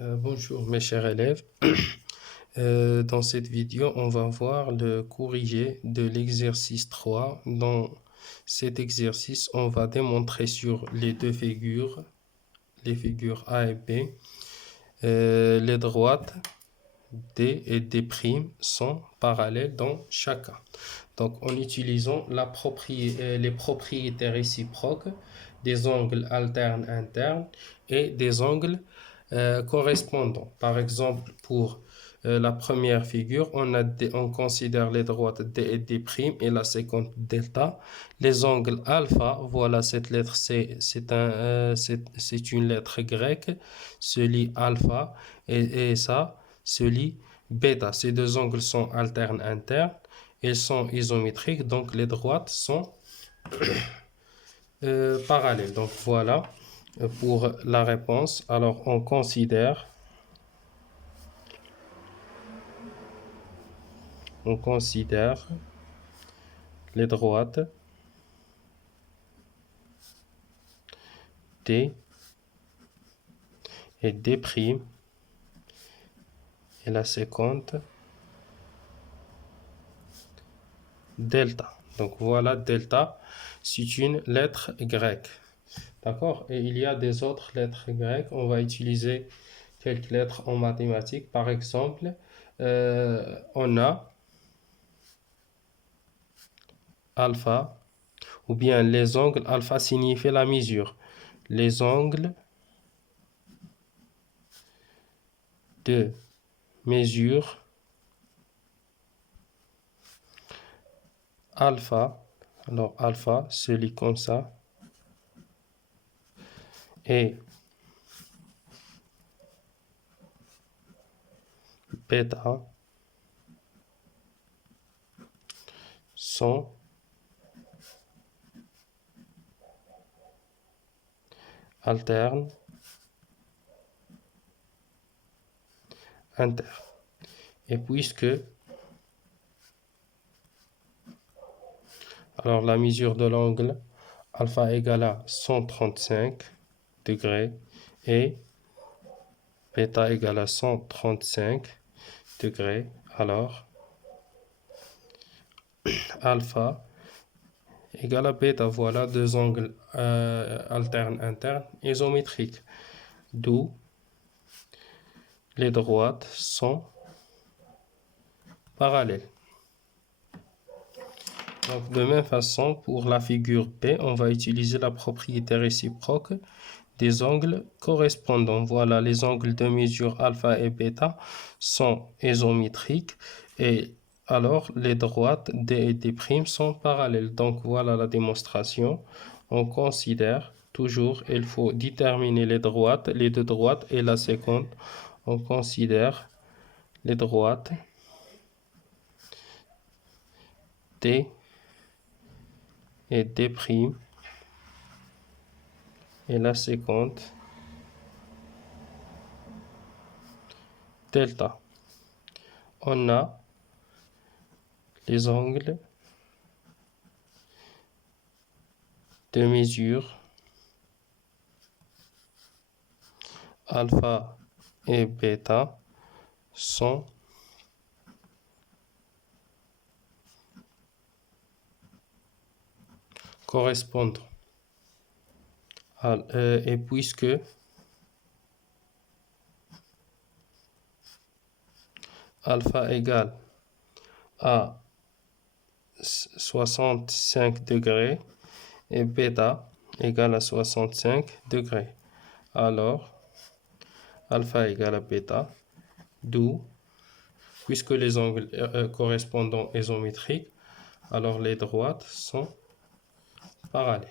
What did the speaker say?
Bonjour mes chers élèves. Dans cette vidéo, on va voir le corrigé de l'exercice 3. Dans cet exercice, on va démontrer sur les deux figures, les figures A et B, les droites D et D' sont parallèles dans chacun. Donc en utilisant les propriétés réciproques des angles alternes internes et des angles correspondants. Par exemple, pour la première figure, on considère les droites D et D' et la séquence delta. Les angles alpha, voilà cette lettre C, c'est une lettre grecque, se lit alpha et ça se lit bêta. Ces deux angles sont alternes internes, ils sont isométriques, donc les droites sont parallèles. Donc voilà pour la réponse. Alors on considère les droites D et D' et la séquence delta. Donc voilà, delta, c'est une lettre grecque. D'accord? Et il y a des autres lettres grecques. On va utiliser quelques lettres en mathématiques. Par exemple, on a alpha, ou bien les angles. Alpha signifie la mesure. Les angles de mesure alpha. Alors alpha se lit comme ça. Et bêta sont alternes internes. Et puisque alors la mesure de l'angle alpha égale à 135 degrés et bêta égale à 135 degrés, alors alpha égale à bêta, voilà deux angles alternes internes isométriques, d'où les droites sont parallèles. Donc de même façon, pour la figure B, on va utiliser la propriété réciproque des angles correspondants. Voilà, les angles de mesure alpha et bêta sont isométriques et alors les droites D et D' sont parallèles. Donc voilà la démonstration. On considère toujours, il faut déterminer les droites, les deux droites et la séquence. On considère les droites D et D' et la séquence delta. On a les angles de mesure alpha et bêta sont correspondants. Et puisque alpha égale à 65 degrés et bêta égale à 65 degrés, alors alpha égale à bêta, d'où, puisque les angles correspondants isométriques, alors les droites sont parallèles.